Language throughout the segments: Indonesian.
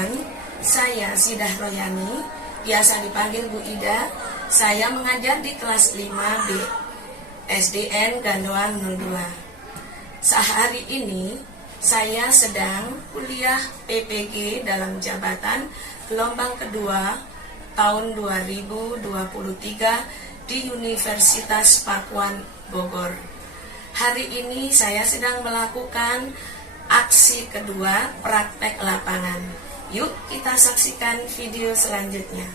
teman-teman, saya Sidah Royani, biasa dipanggil Bu Ida. Saya mengajar di kelas 5B, SDN Gandoan 02. Sehari ini, saya sedang kuliah PPG dalam jabatan gelombang kedua tahun 2023 di Universitas Pakuan Bogor. Hari ini saya sedang melakukan aksi kedua praktek lapangan. Yuk kita saksikan video selanjutnya.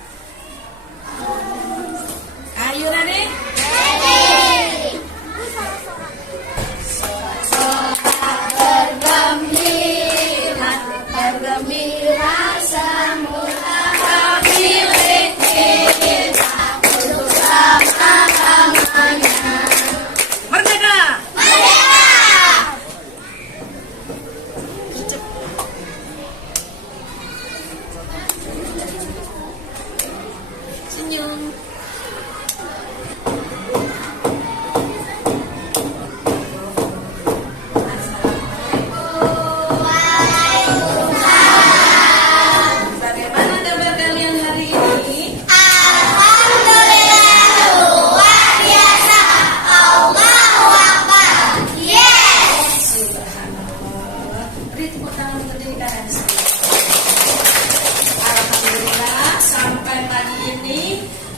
Ayo ready? Ready! Sorak-sorak bergembira semula milik kita untuk selama-lamanya. Merdeka! Merdeka! Senyum. Alhamdulillah, sampai pagi ini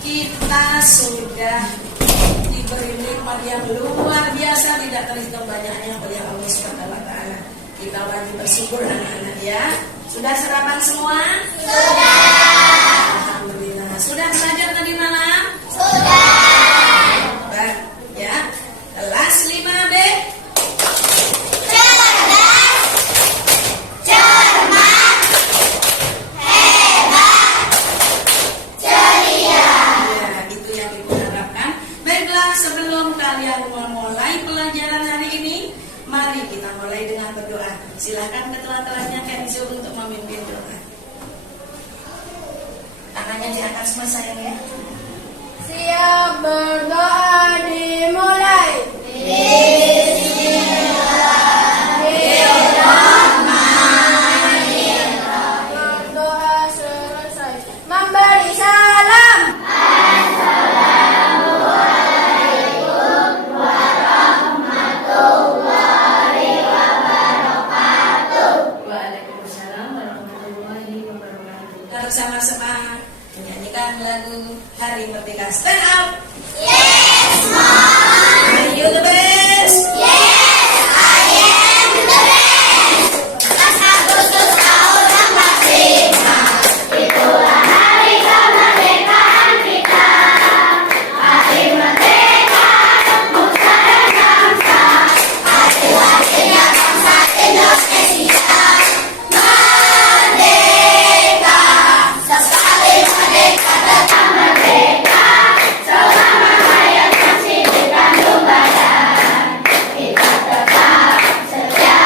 kita sudah diberi nikmat yang luar biasa, tidak terhitung banyaknya oleh Allah Subhanahu wa Ta'ala. Kita wajib bersyukur anak-anak ya. Sudah sarapan semua? Sudah. Alhamdulillah. Sudah belajar tadi malam? Sudah. Baik ya. Kelas 5B. Sebelum kalian memulai pelajaran hari ini, mari kita mulai dengan berdoa. Silakan ketua-kelasnya Kenzo untuk memimpin doa. Tangannya di atas semua sayang ya. Siap, berdoa dimulai. Berdoa selesai. Memberi salam. Bersama-sama menyanyikan lagu Hari Merdeka. Stand up. Yes, Mom. Are you the best? Yes, I am the best. 14 Agustus tahun 45, itulah hari kemerdekaan kita. Hari merdeka untuk segenap bangsa, hati-hatinya bangsa Indonesia. Merdeka, sekali merdeka tetap merdeka. Selama hayat masih dikandung badan, kita tetap setia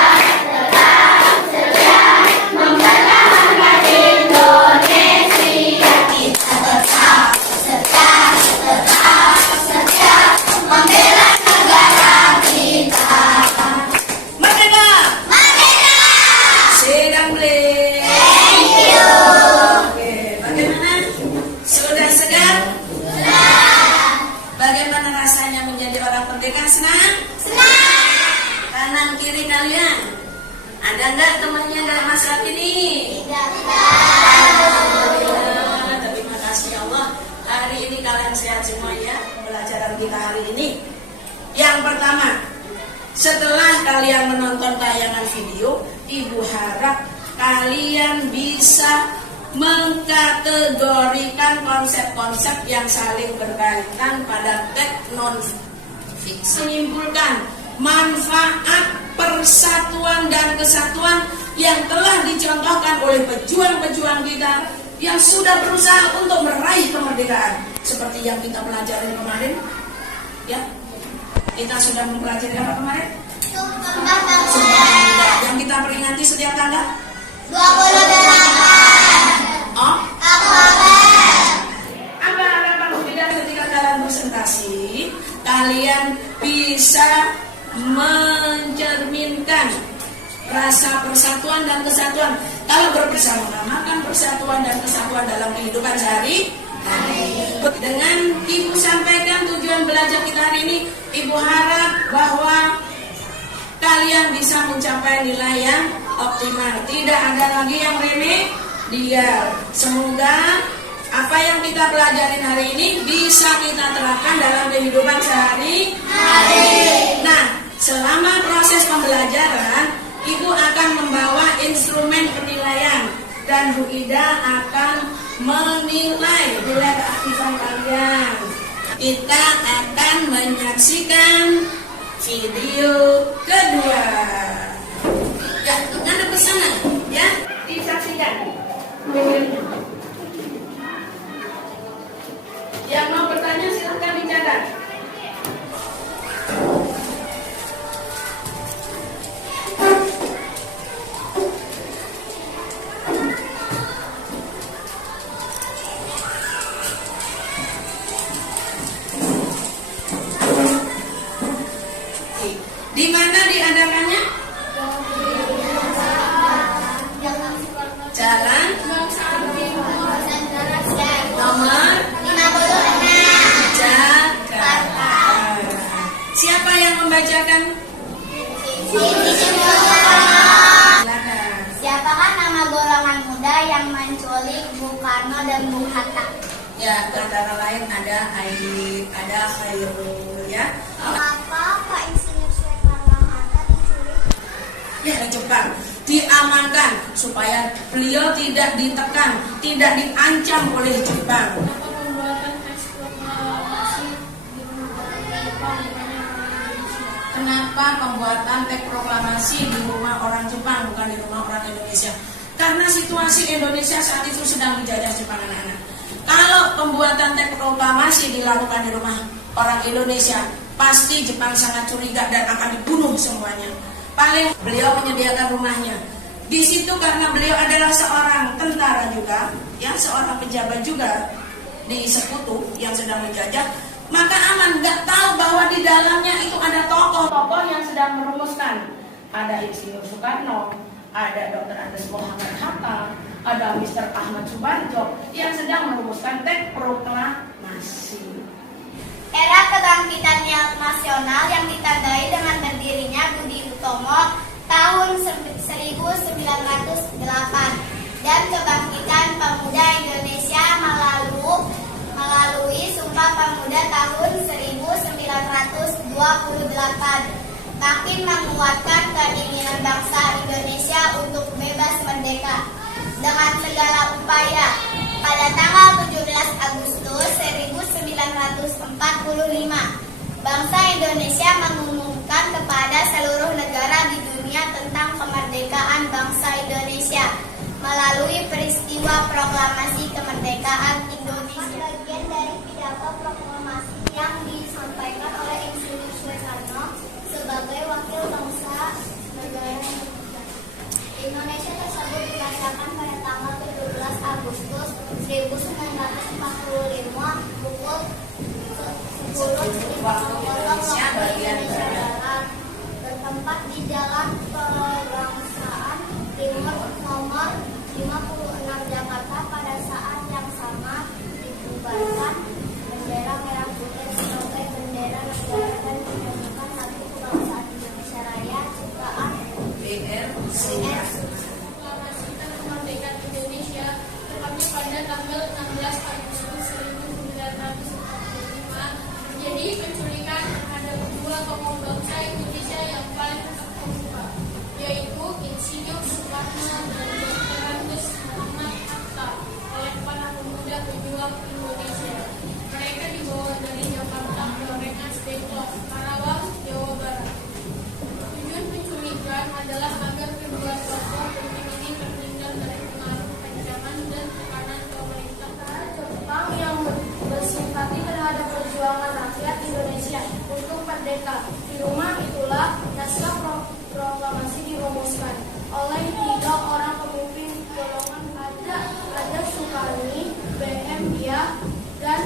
membela harga Indonesia. Kita tetap setia membela negara kita. Merdeka! Merdeka! Sedang play. Thank you. Oke, bagaimana? Sudah segar? Bagaimana rasanya menjadi orang merdeka? Senang? Senang. Kanan kiri kalian. Ada enggak temannya dalam masalah ini? Alhamdulillah, terima kasih ya Allah. Hari ini kalian sehat semua ya. Pelajaran kita hari ini. Yang pertama, setelah kalian menonton tayangan video, Ibu harap kalian bisa mengkategorikan konsep-konsep yang saling berkaitan pada teks non-fiksi. Menyimpulkan manfaat persatuan dan kesatuan yang telah dicontohkan oleh pejuang-pejuang kita yang sudah berusaha untuk meraih kemerdekaan. Seperti yang kita pelajari kemarin, ya. Kita sudah mempelajari apa kemarin? Sumpah Pemuda. Yang kita peringati setiap tanggal 28 Oh, Oktober. apa harapan Bunda ketika kalian presentasi? Kalian bisa mencerminkan rasa persatuan dan kesatuan Kalau bersama menamakan persatuan dan kesatuan dalam kehidupan sehari-hari. Dengan Ibu sampaikan tujuan belajar kita hari ini, Ibu harap bahwa kalian bisa mencapai nilai yang optimal. Tidak ada lagi yang remeh. Semoga apa yang kita pelajarin hari ini bisa kita terapkan dalam kehidupan sehari-hari. Nah, selama proses pembelajaran, Ibu akan membawa instrumen penilaian dan Bu Ida akan menilai nilai keaktifan kalian. Kita akan menyaksikan video kedua. Ya, ngadep ke sana, ya, disaksikan. Yang mau bertanya silahkan dicatat. Di mana diadakannya? Jalan nomor 56 Jakarta. Siapa yang membacakan? Silakan. Siapakah nama golongan muda yang menculik Bung Karno dan Bung Hatta? Ya, antara lain ada Aidi, ada Khairul, ya. Mengapa Pak Insinyur Soekarno-Hatta diculik? Ya, Jepang diamankan supaya beliau tidak ditekan, tidak diancam oleh Jepang. Kenapa pembuatan teks proklamasi di rumah orang Jepang bukan di rumah orang Indonesia? Karena situasi Indonesia saat itu sedang dijajah Jepang, anak-anak. Kalau pembuatan teks proklamasi dilakukan di rumah orang Indonesia, pasti Jepang sangat curiga dan akan dibunuh semuanya. Paling beliau menyediakan rumahnya di situ karena beliau adalah seorang tentara juga, ya, seorang pejabat juga di sekutu yang sedang menjajah, maka aman. Nggak tahu bahwa di dalamnya itu ada tokoh-tokoh yang sedang merumuskan. Ada Insinyur Soekarno, ada Dr. Andes Muhammad Hatta, ada Mr. Ahmad Subarjo yang sedang merumuskan teks proklamasi. Era kebangkitan nasional yang ditandai dengan berdirinya Budi Utomo tahun 1908 dan kebangkitan pemuda Indonesia melalui Sumpah Pemuda tahun 1928 makin menguatkan keinginan bangsa Indonesia untuk bebas merdeka. Dengan segala upaya, pada tanggal 17 Agustus 1945, bangsa Indonesia mengumumkan kepada seluruh negara di dunia tentang kemerdekaan bangsa Indonesia melalui peristiwa proklamasi kemerdekaan Indonesia. Bagian dari pidato proklamasi yang disampaikan oleh Insinyur Soekarno sebagai wakil bangsa negara Indonesia tersebut dibacakan pada tanggal 17 Agustus 1945 pukul 10.00 waktu Indonesia Barat, bertempat di Jalan Kebangsaan Timur nomor 56 Jakarta. Pada saat yang sama dibubarkan bendera merah putih sebagai bendera negara dan menyanyikan lagu kebangsaan Indonesia Raya ciptaan BR. Kemerdekaan Indonesia tepatnya pada tanggal 16 Agustus 1945 menjadi penculikan terhadap dua tokoh bangsa Indonesia yang paling terkemuka, yaitu Insinyur Soekarno dan Dr. Andes Muhammad Hatta oleh para pemuda pejuang Indonesia. Mereka dibawa dari Jakarta ke Rengas Dengklok, Karawang, Jawa Barat. Tujuan penculikan adalah agar kedua tokoh penting ini terhindar dari pengaruh ancaman dan tekanan pemerintah Jepang yang bersimpati terhadap perjuangan rakyat Indonesia untuk merdeka. Di rumah itulah naskah proklamasi dirumuskan oleh 3 orang pemimpin golongan ada Soekarni, BM Dia, dan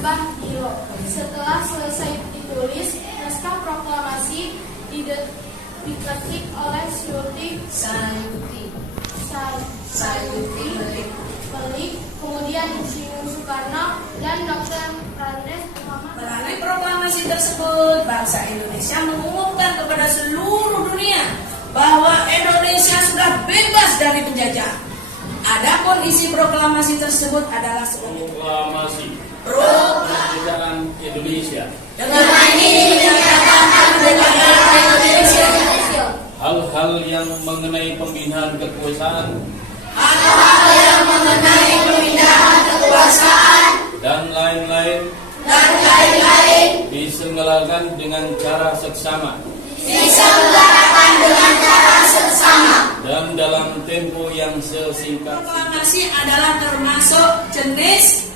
Mbah Dilo. Setelah selesai ditulis, naskah proklamasi diketik oleh Sayuti Pelik, kemudian Insinyur Soekarno dan Dr. Prandes Muhammad. Melalui proklamasi tersebut, bangsa Indonesia mengumumkan kepada seluruh dunia bahwa Indonesia sudah bebas dari penjajah. Adapun isi proklamasi tersebut adalah proklamasi kemerdekaan Indonesia. dengan ini dinyatakan kemerdekaan Indonesia. Hal-hal yang mengenai pembinaan kekuasaan Hal-hal yang mengenai pemindahan kekuasaan dan lain-lain diselenggarakan dengan cara seksama diselenggarakan dengan cara seksama. dan dalam tempo yang sesingkat. Proklamasi adalah termasuk jenis.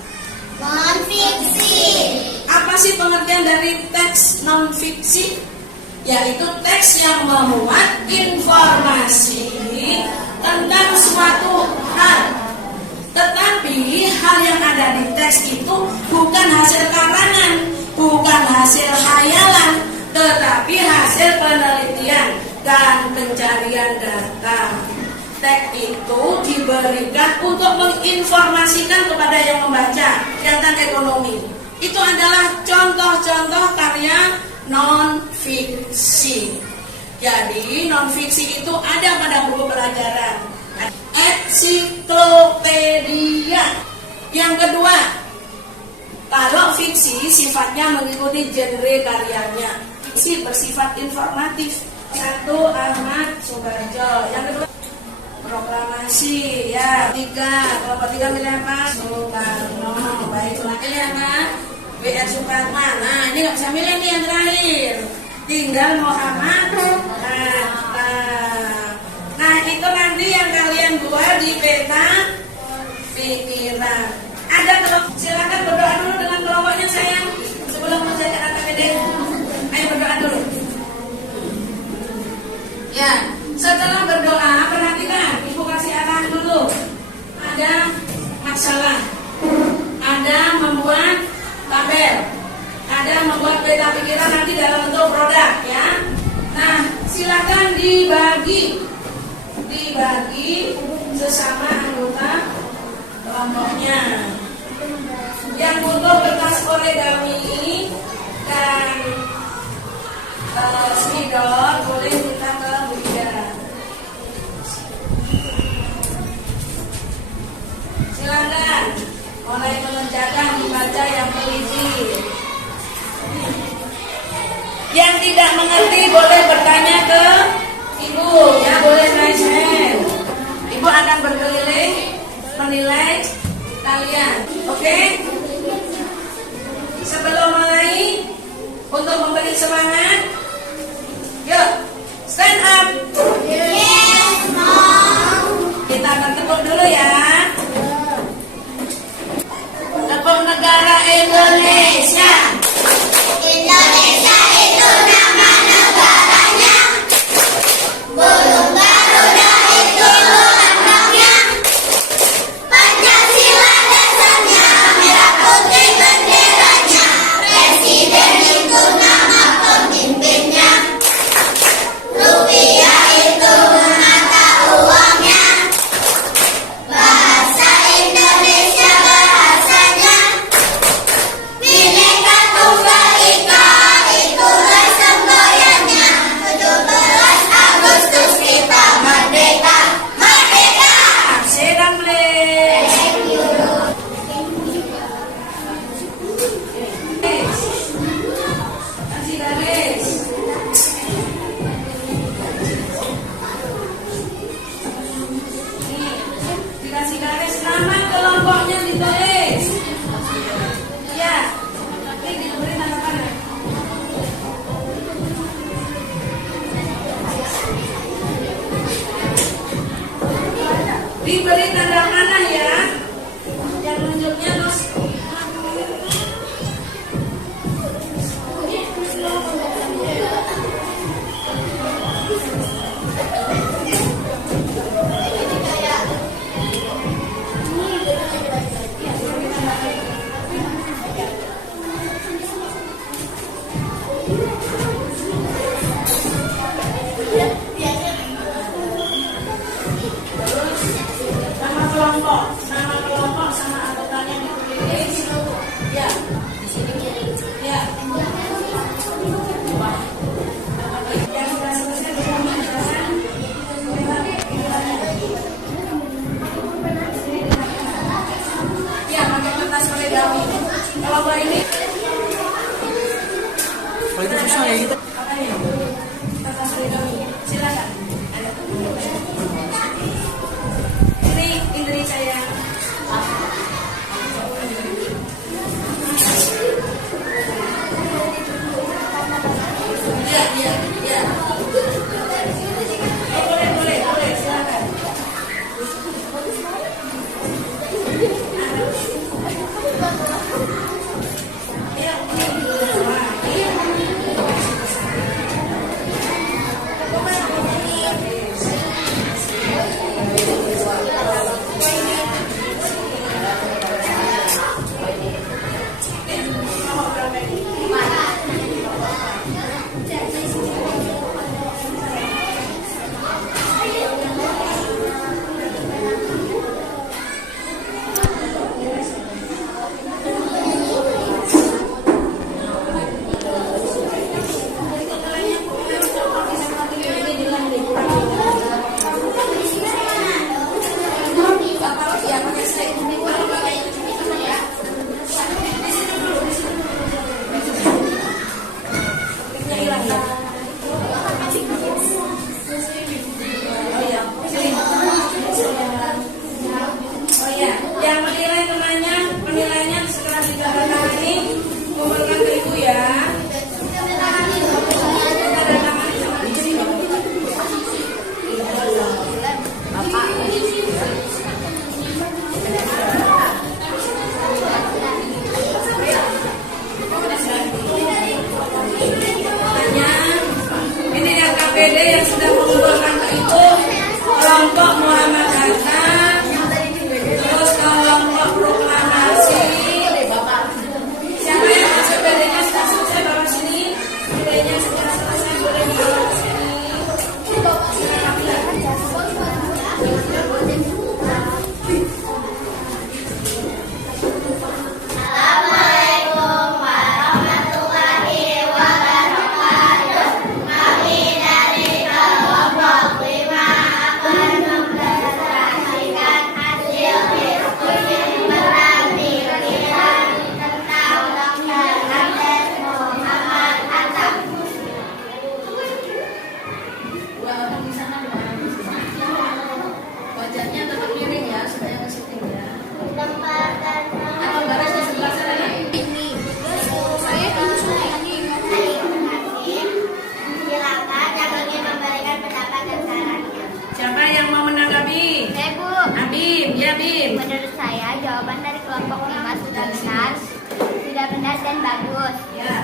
Non-fiksi. Apa sih pengertian dari teks non-fiksi? Yaitu teks yang memuat informasi tentang suatu hal. Tetapi hal yang ada di teks itu bukan hasil karangan, bukan hasil khayalan, tetapi hasil penelitian dan pencarian data. Teks itu diberikan untuk menginformasikan kepada yang membaca tentang ekonomi. Itu adalah contoh-contoh karya non-fiksi. Jadi non-fiksi itu ada pada buku pelajaran. Ensiklopedia. Yang kedua, kalau fiksi sifatnya mengikuti genre karyanya. Fiksi bersifat informatif. Satu, Ahmad Subarjo. Yang kedua, proklamasi. Ya, tiga. Kelompok tiga milih apa? Soekarno. Baik, lagi ya, Pak. W.R. Supratman. Nah, ini nggak bisa milih nih yang terakhir. Tinggal Muhammad Hatta. Nah, itu nanti yang kalian buat di peta pikiran. Ada kelompok, silakan berdoa dulu dengan kelompoknya sayang sebelum menjaga AKPD. Ayo berdoa dulu. Ya, setelah berdoa perhatikan, ibu kasih arahan dulu. Ada masalah, ada membuat tabel, ada membuat peta pikiran nanti dalam bentuk produk ya. Nah, silakan dibagi sesama anggota kelompoknya. Yang butuh kertas origami dan spidol boleh minta ke Bu Ida. Silakan mulai mengerjakan dibaca yang teliti. Yang tidak mengerti boleh bertanya ke ibu, ya boleh raise hand. Ibu akan berkeliling menilai kalian, oke? Sebelum mulai, untuk memberi semangat, yuk stand up. Yes, Mom. Kita akan tepuk dulu ya. Tepuk negara Indonesia. Indonesia itu nama negaranya. Burung Garuda itu lambangnya. Pancasila dasarnya, merah putih benderanya. Presiden itu nama pemimpinnya. Rupiah itu mata uangnya. Bahasa Indonesia bahasanya. Bhinneka Tunggal Ika itu Kalau Mbak ini Kalau itu susah ya gitu. makanya Kakak Sridami, silakan. Ini Indri sayang. Iya. Boleh, silakan. Oh iya, yang menilai penilaiannya setelah ditandatangani kumpulkan ke ibu ya. Ditandatangani sama di sini. Ini yang KPD yang sudah mengumpulkan ke ibu, kelompok Muhammad Hatta, terus kelompok proklamasi. Siapa yang masuk PD-nya sudah selesai bawa sini? PD-nya sudah selesai, boleh dibawa ke sini. Assalamualaikum warahmatullahi wabarakatuh. Kami dari kelompok 5 akan mempresentasikan hasil diskusi tentang pikiran tentang Dr. Andes Muhammad Hatta. Wajahnya tetap miring ya, supaya nggak syuting ya. Tempat dan Atau baris di sebelah sana ya. silakan yang ingin memberikan pendapat dan sarannya. Siapa yang mau menanggapi? Bu, Abim, ya Bim. menurut saya jawaban dari kelompok 5 sudah benar dan bagus. Ya.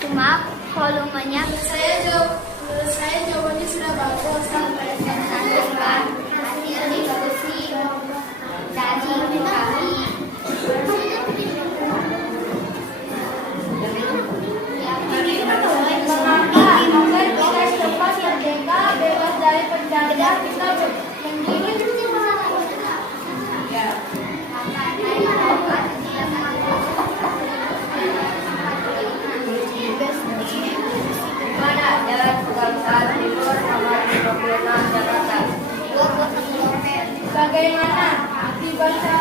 Cuma volumenya Menurut saya jawabannya sudah bagus dan berdasarkan hasil diskusi dari kami. agar kita cepat merdeka, bebas dari penjajah, kita mendiri. Ya. Mana Jalan Kebangsaan Timur nomor 26 Jakarta. Bagaimana dibaca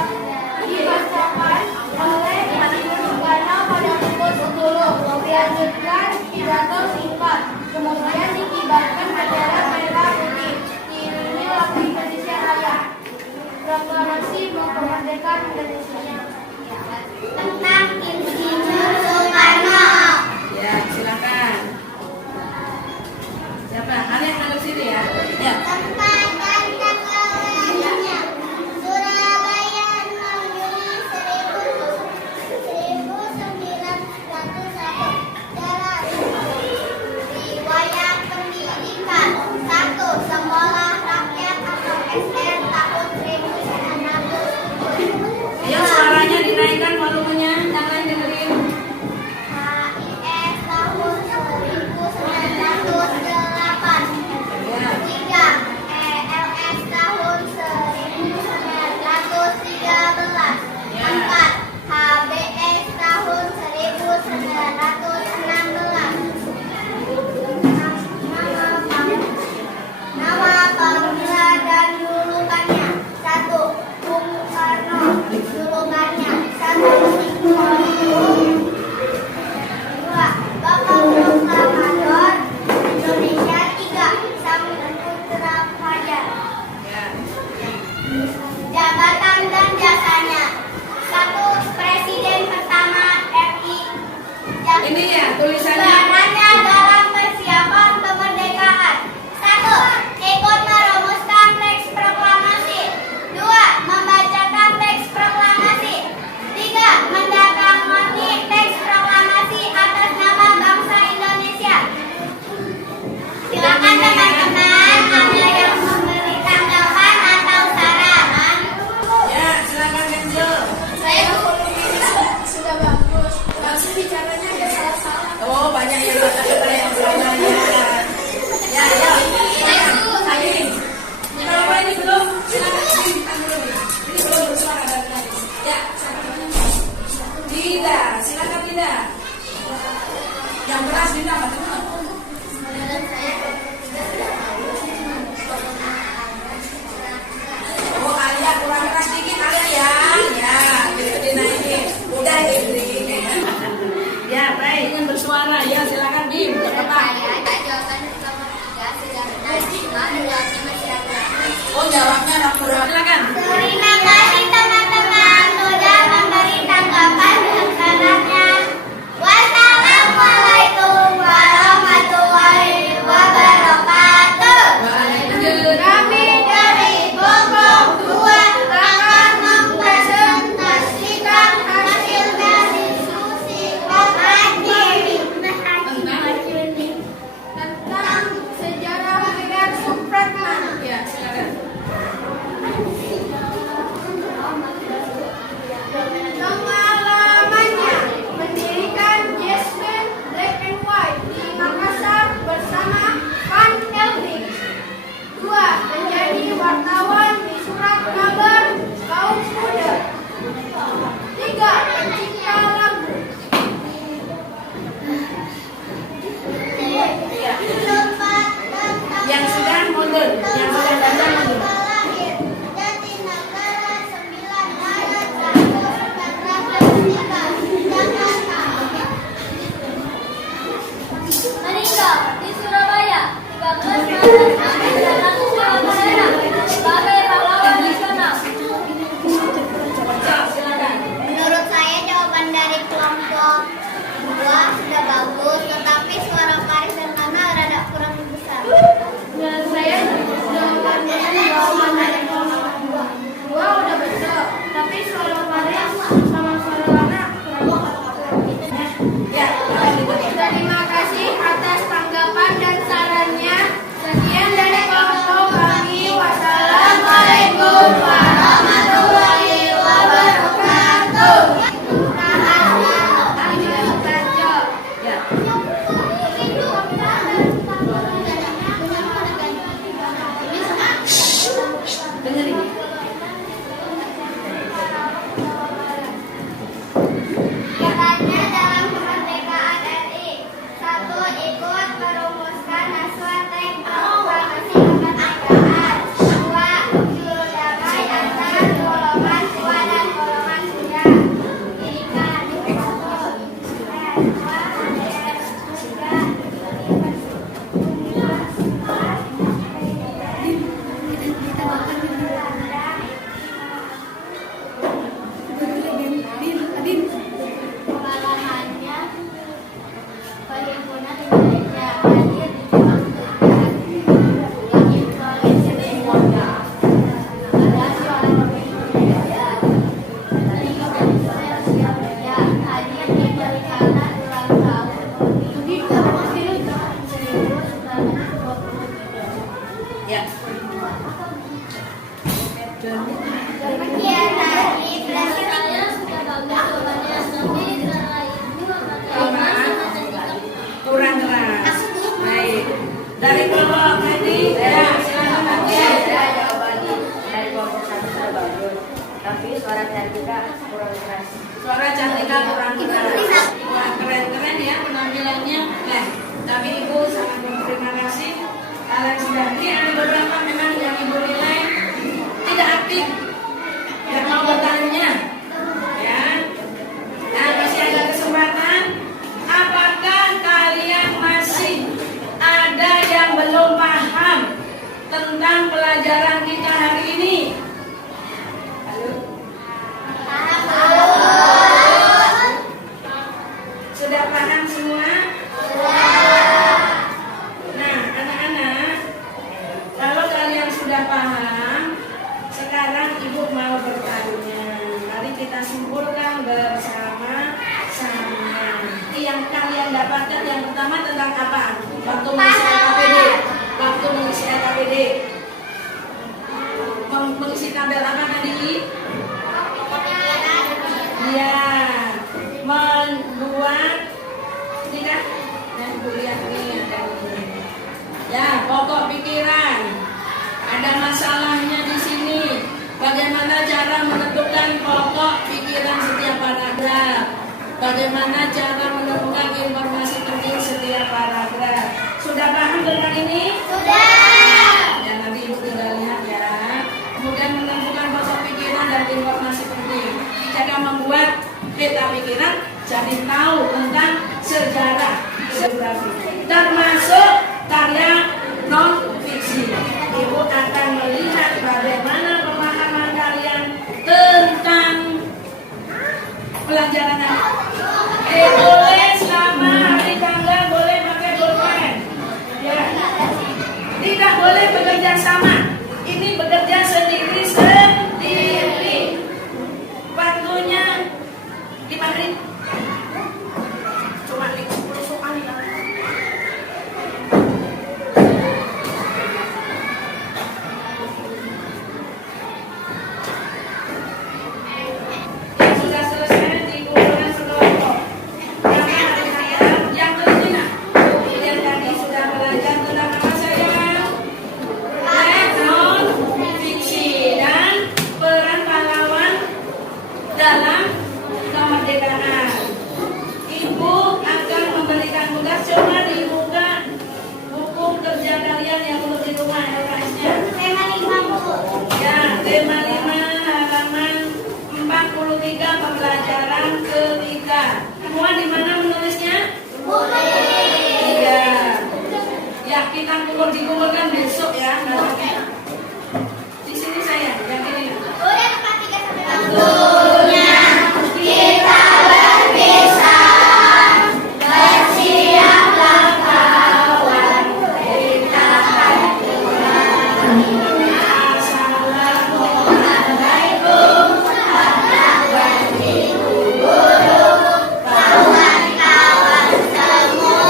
Ini ya tulisannya. Bahannya dalam persiapan kemerdekaan. 1. Ikut merumuskan teks proklamasi. 2. Membacakan teks proklamasi. 3. Mendatangi teks proklamasi atas nama bangsa Indonesia. Silakan teman-teman, ada yang memberi tanggapan atau saran? Ya, silakan Kenzo. Saya sudah bagus. Langsung bicaranya ada salah-salah. Oh, banyak yang kata-kata yang salah ya. Ya, ya. Ayo. Kalau ini belum, silakan simpan dulu. Ini belum bersuara dan lain. Ya, tidak, silakan tidak. Yang keras tidak, teman. Oh, Alia kurang keras dikit Alia ya. Ya, gede naikin. Udah gede. Ya, baik. Ingin bersuara ya, silakan Bim. Cepat. Jawaban nomor 3 sudah benar. Jawabnya masih ada. Oh, jawabnya akurat. Silakan. Terima kasih teman-teman sudah memberi tanggapan dan sarannya. Wassalamualaikum warahmatullahi wabarakatuh. Kami dari kelompok 2 akan mempresentasikan hasil dari diskusi Tentang sejarah Medan Supratman. Ya, silakan. Pengalamannya mendirikan Jasmine Black and White di Makassar bersama Van Eldring. 2. Menjadi wartawan di surat kabar kaum muda. 3. Pencipta lagu. Yang sudah mundur, yang sudah datang mundur. Jatinegara 9 Maret 1943 meninggal di Surabaya 13 Maret 1992 sebagai pahlawan nasional. Menurut saya jawaban dari kelompok 2 sudah bagus, tetapi suara Faris dan Nana rada kurang besar. Menurut saya jawaban dari kelompok 2 udah betul, tapi suara Faris sama suara Lana kurang. Ya, Terima kasih atas tanggapan dan sarannya. Sekian dari kelompok kami. Wassalamualaikum warahmatullahi wabarakatuh. ya. Dengerin. Perannya dalam kemerdekaan RI. 1. Ikut merumuskan naskah teks proklamasi kemerdekaan. 2. Juru damai antar golongan tua dan golongan muda. 3. Pengalamannya Perhimpunan Indonesia hadir di Jepang Ya. Sekian dari presentasinya sudah bagus Kurang keras. Baik. Dari kelompok tadi, ya, silakan Nanti. Jawabannya dari kelompok 1 sudah bagus, tapi suara Cantika kurang keras. Suara Cantika kurang keras. Wah, keren-keren ya penampilannya. Nah, tapi Ibu sangat berterima kasih. Kalian sudah ini ada beberapa memang yang Ibu nilai tidak aktif. Yang mau bertanya, ya. Nah, masih ada kesempatan. Apakah kalian masih ada yang belum paham tentang pelajaran kita hari ini? Sudah paham semua? dapatkan yang pertama tentang apa? Waktu mengisi LKPD. Waktu mengisi LKPD. Mengisi tabel apa tadi? Iya. Membuat ini kan? Yang kuliah ini ada ini. Ya, pokok pikiran. Ada masalahnya di sini. Bagaimana cara menentukan pokok pikiran setiap paragraf? Bagaimana cara menemukan informasi penting setiap paragraf? Sudah paham tentang ini? Sudah. Ya, nanti Ibu tinggal lihat ya. Kemudian menentukan pokok pikiran dan informasi penting. Cara membuat peta pikiran, jadi tahu tentang sejarah, geografi, termasuk karya non fiksi. Ibu akan melihat bagaimana pemahaman kalian tentang pelajaran apa. Boleh selama hari tanggal boleh pakai bolpen. Ya. Tidak boleh bekerja sama. Ini bekerja sendiri. Waktunya 5 menit. Cuma 10 soal. Sudah selesai dikumpulkan sekelompok. Karena hari saya yang kelima. Kemudian tadi sudah belajar tentang apa saya? Non fiksi dan peran pahlawan dalam kemerdekaan. Ibu akan memberikan tugas, coba dibuka buku kerja kalian yang untuk di rumah LKS-nya. Tema 5, Bu. Ya, tema 5 halaman 43 pembelajaran ketiga. Semua di mana menulisnya? Iya. Ya, kita dikumpulkan besok ya. Di sini saya, yang ini. Udah tempat 3 sampai 6. Kita berpisah. Bersiaplah kawan. Kita akan Assalamualaikum warahmatullahi wabarakatuh. Kawan-kawan semua.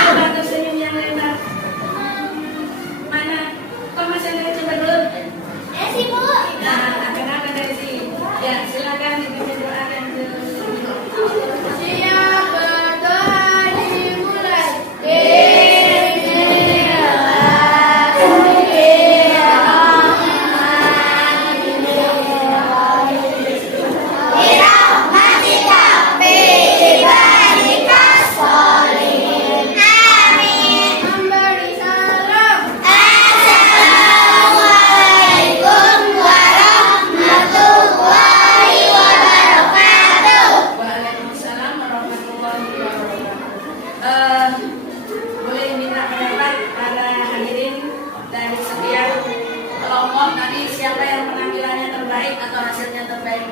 Coba tersenyum yang lebar. Mana? Kok masih ada coba dulu? Desi, Bu. Nah, kenapa dari sini? Ya, silakan dipimpin doakan dulu. Siap berdoa dimulai. Birahmatika fi ibadika sholihin. Amin. Memberi salam. Assalamualaikum warahmatullahi wabarakatuh. Waalaikumsalam warahmatullahi wabarakatuh. Boleh minta pendapat para hadirin dari setiap kelompok tadi siapa yang penampilannya terbaik atau hasilnya terbaik?